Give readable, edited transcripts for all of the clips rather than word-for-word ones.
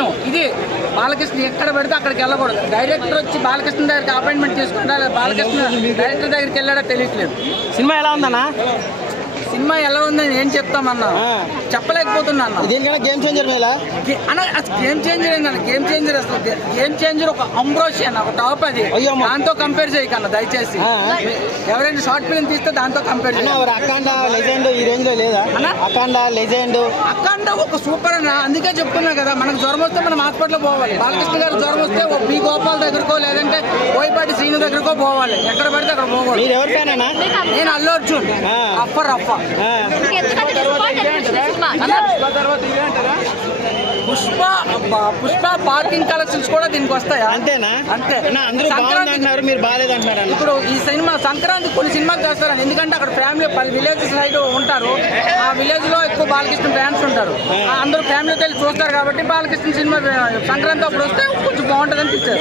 Main ఇది. బాలకృష్ణ ఎక్కడ పెడితే అక్కడికి వెళ్ళకూడదు. డైరెక్టర్ వచ్చి బాలకృష్ణ దగ్గరికి అపాయింట్మెంట్ తీసుకుంటా, బాలకృష్ణ డైరెక్టర్ దగ్గరికి వెళ్ళాడో తెలియట్లేదు. సినిమా ఎలా ఉందన్నా? సినిమా ఎలా ఉందని ఏం చెప్తామన్నా, చెప్పలేకపోతున్నా అన్న. దీనికన్నా గేమ్ చేంజర్ మేలా అన్న? గేమ్ చేంజర్ ఏందన్న? గేమ్ చేంజర్ అసలు గేమ్ చేంజర్ ఒక అంబ్రోషి అన్న, ఒక టాప్. అది దాంతో కంపేర్ చేయకన్నా దయచేసి. ఎవరైనా షార్ట్ ఫిల్మ్ తీస్తే దాంతో కంపేర్ చేయాలి. అఖండ లెజెండ్ ఈ రేంజ్ లో లేదా? అఖండ లెజెండ్, అఖండ ఒక సూపర్ అన్న. అందుకే చెప్తున్నా కదా, మనకు జ్వరం వస్తే మనం హాస్పిటల్ పోవాలి. బాలకృష్ణ గారు జ్వరం వస్తే బి గోపాల్ దగ్గరకో లేదంటే బోయపాటి శ్రీను దగ్గరకో పోవాలి. ఎక్కడ పడితే అక్కడ పోవాలి. నేను Allu Arjun rough. Pushpa parking collections కూడా దీనికి వస్తాయా? అంతేనా? అంతే. మీరు బాగాలేదంటున్నారు. ఇప్పుడు ఈ సినిమా సంక్రాంతి కొన్ని సినిమాలు చేస్తారని, ఎందుకంటే అక్కడ ఫ్యామిలీ విలేజ్ సైడ్ ఉంటారు. ఆ విలేజ్ లో ఎక్కువ బాలకృష్ణ ఫ్యాన్స్ ఉంటారు. అందరూ ఫ్యామిలీతో వెళ్ళి చూస్తారు కాబట్టి బాలకృష్ణ సినిమా సంక్రాంతి అప్పుడు వస్తే కొంచెం బాగుంటుంది అనిపించారు.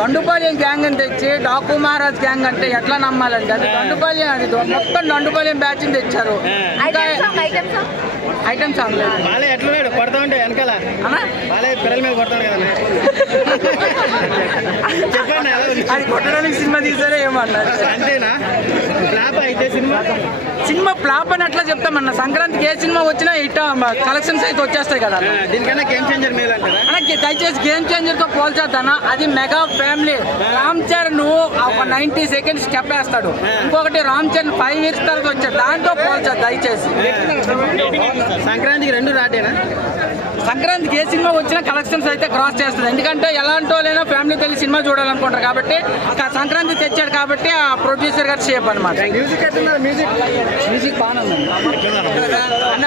దండుపాలెం గ్యాంగ్ అని తెచ్చి డాకు మహారాజ్ గ్యాంగ్ అంటే ఎట్లా నమ్మాలండి? అది దండుపాలెం, అది మొత్తం దండుపాలెం బ్యాచ్ తెచ్చారు. ఐటమ్ సాంగ్ ఎట్లా కొడతా ఉంటే వెనకాల పిల్లల మీద కొడతాడు కదా. చెప్పండి, అది కొట్టడానికి సినిమా తీసారే ఏమన్నారు? అంతేనా? ఫ్లాప్ అయితే సినిమా ఫ్లాప్ అని అట్లా చెప్తామన్న. సంక్రాంతికి ఏ సినిమా వచ్చినా ఇట్ట కలెక్షన్స్ అయితే వచ్చేస్తాయి కదా. దీనికన్నా గేమ్ చేంజర్ మేలు అంటారా? దయచేసి గేమ్ చేంజర్ తో పోల్చేద్దానా? అది మెగా ఫ్యామిలీ. రామ్ చరణ్ ఒక 90 seconds స్టెప్ వేస్తాడు, ఇంకొకటి రామ్ చరణ్ 5 years తర్వాత వచ్చాడు. దాంతో పోల్చదు దయచేసి. సంక్రాంతికి 2 రాటేనా? సంక్రాంతికి ఏ సినిమా వచ్చినా కలెక్షన్స్ అయితే క్రాస్ చేస్తుంది. ఎందుకంటే ఎలాంటి వాళ్ళైనా ఫ్యామిలీతో వెళ్ళి సినిమా చూడాలనుకుంటారు కాబట్టి సంక్రాంతి తెచ్చాడు కాబట్టి ఆ ప్రొడ్యూసర్ గారు షేప్ అనమాట. మ్యూజిక్ మ్యూజిక్ బాగానే ఉంది అన్న.